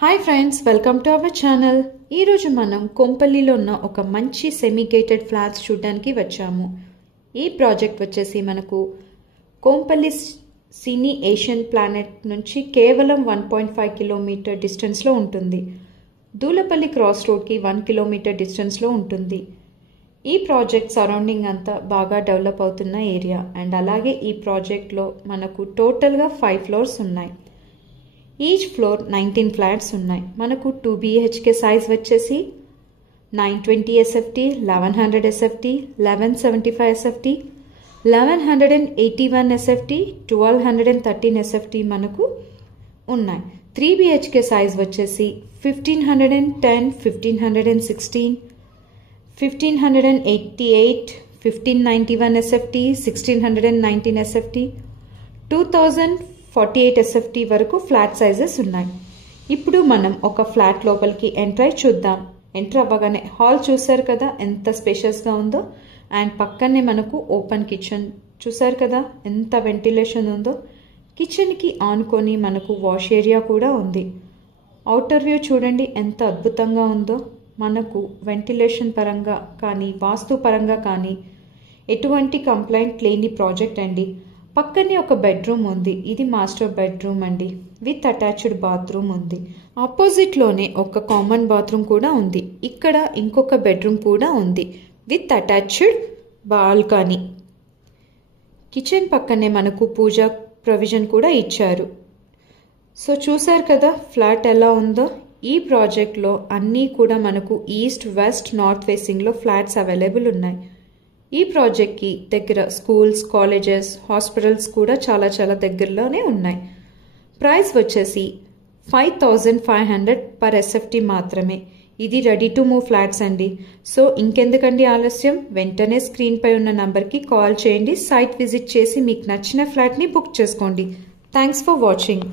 Hi friends, welcome to our channel. ఈరోజు మనం కొంపల్లిలో ఉన్న ఒక మంచి సెమీ గేటెడ్ ఫ్లాట్స్ చూడడానికి వచ్చాము. ఈ ప్రాజెక్ట్ వచ్చేసి మనకు కొంపల్లి సినీ ఏషియన్ ప్లానెట్ నుంచి కేవలం 1.5 కిలోమీటర్ డిస్టెన్స్లో ఉంటుంది. దూలపల్లి క్రాస్ రోడ్కి 1 కిలోమీటర్ డిస్టెన్స్లో ఉంటుంది. ఈ ప్రాజెక్ట్ సరౌండింగ్ అంతా బాగా డెవలప్ అవుతున్న ఏరియా అండ్ అలాగే ఈ ప్రాజెక్ట్లో మనకు టోటల్గా 5 ఫ్లోర్స్ ఉన్నాయి. ఈచ్ ఫ్లోర్ 19 ఫ్లాట్స్ ఉన్నాయి. మనకు 2 BHK సైజ్ వచ్చేసి 920 SFT, 1100 SFT, 1175 SFT, 1181 SFT, 1213 SFT మనకు ఉన్నాయి. 3 BHK సైజ్ వచ్చేసి 1510, 1516, 1588, 1591 SFT, 1619 SFT, 2048 SFT వరకు ఫ్లాట్ సైజెస్ ఉన్నాయి. ఇప్పుడు మనం ఒక ఫ్లాట్ లోపలికి ఎంటర్ చూద్దాం. ఎంటర్ అవ్వగానే హాల్ చూసారు కదా ఎంత స్పేషియస్గా ఉందో, అండ్ పక్కనే మనకు ఓపెన్ కిచెన్ చూసారు కదా ఎంత వెంటిలేషన్ ఉందో. కిచెన్కి ఆనుకొని మనకు వాష్ ఏరియా కూడా ఉంది. అవుటర్ వ్యూ చూడండి ఎంత అద్భుతంగా ఉందో. మనకు వెంటిలేషన్ పరంగా కానీ వాస్తు పరంగా కానీ ఎటువంటి కంప్లైంట్ లేని ప్రాజెక్ట్ అండి. పక్కనే ఒక బెడ్రూమ్ ఉంది. ఇది మాస్టర్ బెడ్రూమ్ అండి, విత్ అటాచ్డ్ బాత్రూమ్ ఉంది. ఆపోజిట్లోనే ఒక కామన్ బాత్రూమ్ కూడా ఉంది. ఇక్కడ ఇంకొక బెడ్రూమ్ కూడా ఉంది విత్ అటాచ్డ్ బాల్కనీ. కిచెన్ పక్కనే మనకు పూజా ప్రొవిజన్ కూడా ఇచ్చారు. సో చూసారు కదా ఫ్లాట్ ఎలా ఉందో. ఈ ప్రాజెక్ట్లో అన్నీ కూడా మనకు ఈస్ట్, వెస్ట్, నార్త్ ఫేసింగ్లో ఫ్లాట్స్ అవైలబుల్ ఉన్నాయి. ఈ ప్రాజెక్ట్కి దగ్గర స్కూల్స్, కాలేజెస్, హాస్పిటల్స్ కూడా చాలా దగ్గరలోనే ఉన్నాయి. ప్రైస్ వచ్చేసి 5500 పర్ SFT మాత్రమే. ఇది రెడీ టు మూవ్ ఫ్లాట్స్ అండి. సో ఇంకెందుకండి ఆలస్యం, వెంటనే స్క్రీన్పై ఉన్న నంబర్కి కాల్ చేయండి. సైట్ విజిట్ చేసి మీకు నచ్చిన ఫ్లాట్ని బుక్ చేసుకోండి. Thanks for watching.